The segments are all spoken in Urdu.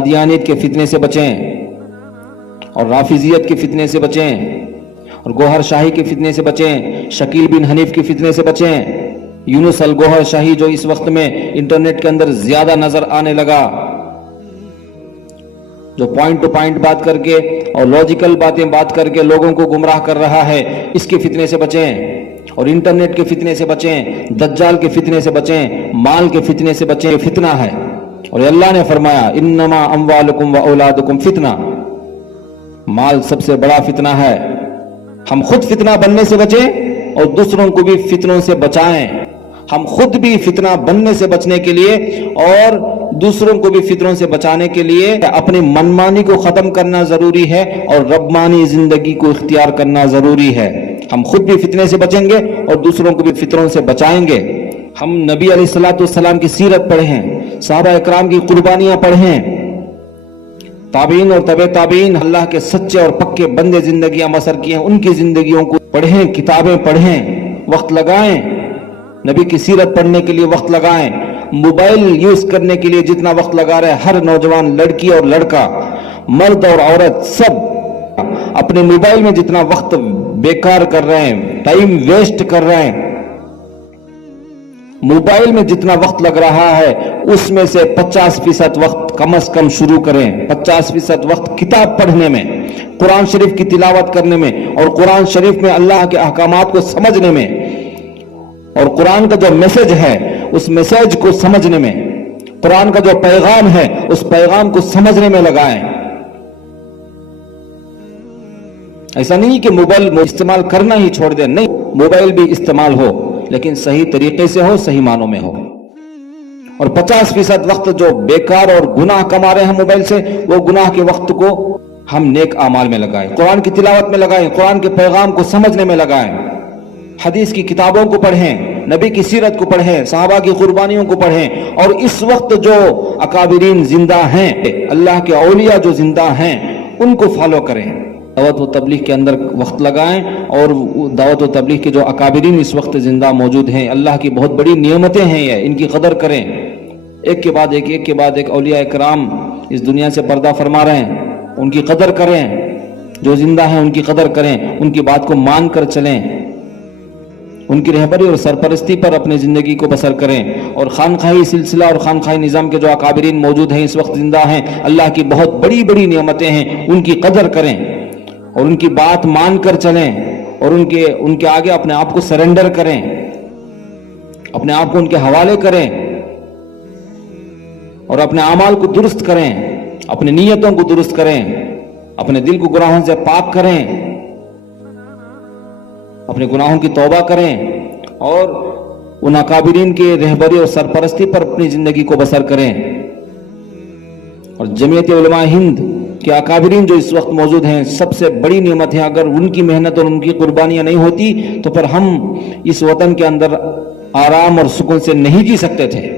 قادیانیت کے فتنے سے بچیں اور رافضیت کے فتنے سے بچیں اور گوہر شاہی کے فتنے سے بچیں، شکیل بن حنیف کے فتنے سے بچیں، یونس الگوہر شاہی جو اس وقت میں انٹرنیٹ کے اندر زیادہ نظر آنے لگا، جو پوائنٹ ٹو پوائنٹ بات کر کے اور لاجیکل باتیں بات کر کے لوگوں کو گمراہ کر رہا ہے، اس کے فتنے سے بچیں اور انٹرنیٹ کے فتنے سے بچیں، دجال کے فتنے سے بچیں، مال کے فتنے سے بچیں۔ یہ فتنہ ہے اور اللہ نے فرمایا انما اموالکم و اولادکم فتنہ، مال سب سے بڑا فتنہ ہے۔ ہم خود فتنہ بننے سے بچیں اور دوسروں کو بھی فتنوں سے بچائیں۔ ہم خود بھی فتنہ بننے سے بچنے کے لیے اور دوسروں کو بھی فتنوں سے بچانے کے لیے اپنی منمانی کو ختم کرنا ضروری ہے اور ربانی زندگی کو اختیار کرنا ضروری ہے۔ ہم خود بھی فتنے سے بچیں گے اور دوسروں کو بھی فتنوں سے بچائیں گے۔ ہم نبی علیہ السلام کی سیرت پڑھیں، صحابہ اکرام کی قربانیاں پڑھیں، تابعین اور تبع تابعین اللہ کے سچے اور پکے بندے زندگیاں بسر کی ہیں، ان کی زندگیوں کو پڑھیں، کتابیں پڑھیں، وقت لگائیں، نبی کی سیرت پڑھنے کے لیے وقت لگائیں۔ موبائل یوز کرنے کے لیے جتنا وقت لگا رہے ہر نوجوان، لڑکی اور لڑکا، مرد اور عورت، سب اپنے موبائل میں جتنا وقت بیکار کر رہے ہیں، ٹائم ویسٹ کر رہے ہیں، موبائل میں جتنا وقت لگ رہا ہے اس میں سے 50% وقت کم از کم شروع کریں، 50% وقت کتاب پڑھنے میں، قرآن شریف کی تلاوت کرنے میں اور قرآن شریف میں اللہ کے احکامات کو سمجھنے میں اور قرآن کا جو میسج ہے اس میسج کو سمجھنے میں، قرآن کا جو پیغام ہے اس پیغام کو سمجھنے میں لگائیں۔ ایسا نہیں کہ موبائل استعمال کرنا ہی چھوڑ دیں، نہیں، موبائل بھی استعمال ہو لیکن صحیح طریقے سے ہو، صحیح معنوں میں ہو۔ اور 50% وقت جو بیکار اور گناہ کما رہے ہیں موبائل سے، وہ گناہ کے وقت کو ہم نیک اعمال میں لگائیں، قرآن کی تلاوت میں لگائیں، قرآن کے پیغام کو سمجھنے میں لگائیں، حدیث کی کتابوں کو پڑھیں، نبی کی سیرت کو پڑھیں، صحابہ کی قربانیوں کو پڑھیں، اور اس وقت جو اکابرین زندہ ہیں، اللہ کے اولیاء جو زندہ ہیں، ان کو فالو کریں، دعوت و تبلیغ کے اندر وقت لگائیں، اور دعوت و تبلیغ کے جو اکابرین اس وقت زندہ موجود ہیں، اللہ کی بہت بڑی نعمتیں ہیں یہ، ان کی قدر کریں۔ ایک کے بعد ایک، ایک کے بعد ایک اولیاء کرام اس دنیا سے پردہ فرما رہے ہیں، ان کی قدر کریں، جو زندہ ہیں ان کی قدر کریں، ان کی بات کو مان کر چلیں، ان کی رہبری اور سرپرستی پر اپنی زندگی کو بسر کریں، اور خانقاہی سلسلہ اور خانقاہی نظام کے جو اکابرین موجود ہیں اس وقت زندہ ہیں، اللہ کی بہت بڑی بڑی نعمتیں ہیں، ان کی قدر کریں اور ان کی بات مان کر چلیں، اور ان کے آگے اپنے آپ کو سرنڈر کریں، اپنے آپ کو ان کے حوالے کریں، اور اپنے اعمال کو درست کریں، اپنی نیتوں کو درست کریں، اپنے دل کو گناہوں سے پاک کریں، اپنے گناہوں کی توبہ کریں، اور ان اکابرین کے رہبری اور سرپرستی پر اپنی زندگی کو بسر کریں۔ اور جمعیت علماء ہند کے اکابرین جو اس وقت موجود ہیں، سب سے بڑی نعمت ہے، اگر ان کی محنت اور ان کی قربانیاں نہیں ہوتی تو پھر ہم اس وطن کے اندر آرام اور سکون سے نہیں جی سکتے تھے۔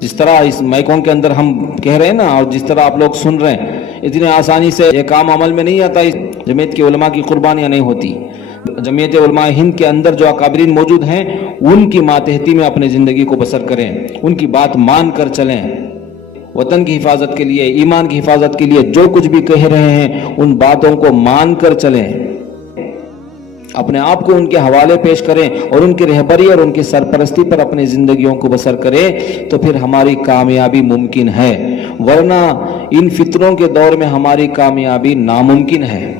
جس طرح اس مائکوں کے اندر ہم کہہ رہے ہیں نا، اور جس طرح آپ لوگ سن رہے ہیں، اتنے آسانی سے یہ کام عمل میں نہیں آتا، جمعیت کے علماء کی قربانیاں نہیں ہوتی۔ جمعیت علماء ہند کے اندر جو اکابرین موجود ہیں، ان کی ماتحتی میں اپنی زندگی کو بسر کریں، ان کی بات مان کر چلیں، وطن کی حفاظت کے لیے، ایمان کی حفاظت کے لیے جو کچھ بھی کہہ رہے ہیں ان باتوں کو مان کر چلیں، اپنے آپ کو ان کے حوالے پیش کریں اور ان کی رہبری اور ان کی سرپرستی پر اپنی زندگیوں کو بسر کریں، تو پھر ہماری کامیابی ممکن ہے، ورنہ ان فتنوں کے دور میں ہماری کامیابی ناممکن ہے۔